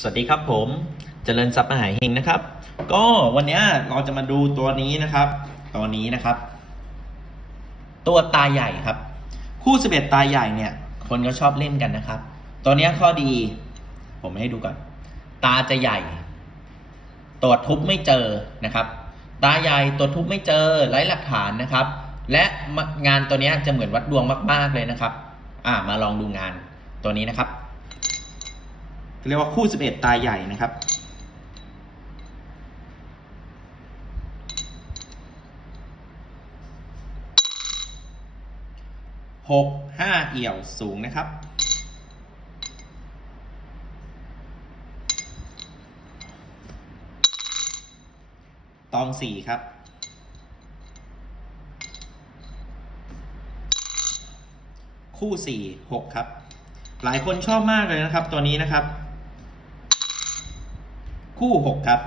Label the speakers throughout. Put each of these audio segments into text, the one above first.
Speaker 1: สวัสดีครับผมเจริญทรัพย์มหาเฮงนะครับ ก็วันนี้เราจะมาดูตัวนี้นะครับ ตัวนี้นะครับ ตัวตาใหญ่ครับ คู่สิบเอ็ดตาใหญ่เนี่ย คนก็ชอบเล่นกันนะครับ ตัวนี้ข้อดี ผมให้ดูก่อน ตาจะใหญ่ตรวจทุบไม่เจอนะครับ ตาใหญ่ตรวจทุบไม่เจอไร้หลักฐานนะครับ และงานตัวนี้จะเหมือนวัดดวงมาก ๆเลยนะครับ อ่ามาลองดูงานตัวนี้นะครับ เรียกว่าคู่ 11 ตาใหญ่นะครับ หกห้าเอี่ยวสูงนะครับ ตองสี่ครับคู่สี่หกครับ หลายคนชอบมากเลยนะครับ ตัวนี้นะครับ คู่หกครับ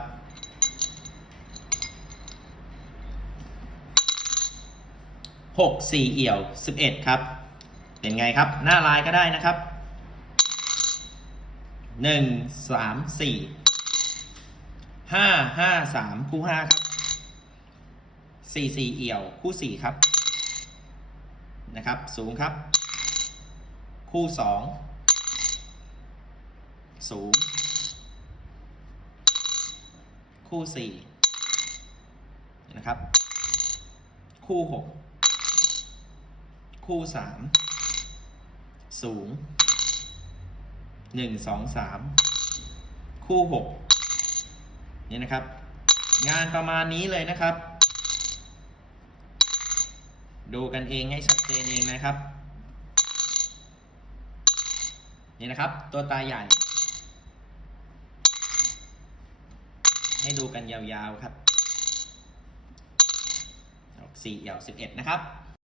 Speaker 1: หกสี่เอี่ยวสิบเอ็ดครับ เป็นไงครับ หน้าลายก็ได้นะครับหนึ่งสามสี่ห้าห้าสามคู่ห้าครับสี่สี่เอี่ยวคู่สี่ครับนะครับ สูงครับ คู่สองสูง คู่สี่นะครับ คู่หกคู่สามสูงหนึ่งสองสามคู่หกนี่นะครับ งานประมาณนี้เลยนะครับ ดูกันเองให้ชัดเจนเองนะครับ นี่นะครับ ตัวตาใหญ่ ให้ดูกันยาวๆครับสี่เอี่ยวสิบเอ็ดนะครับ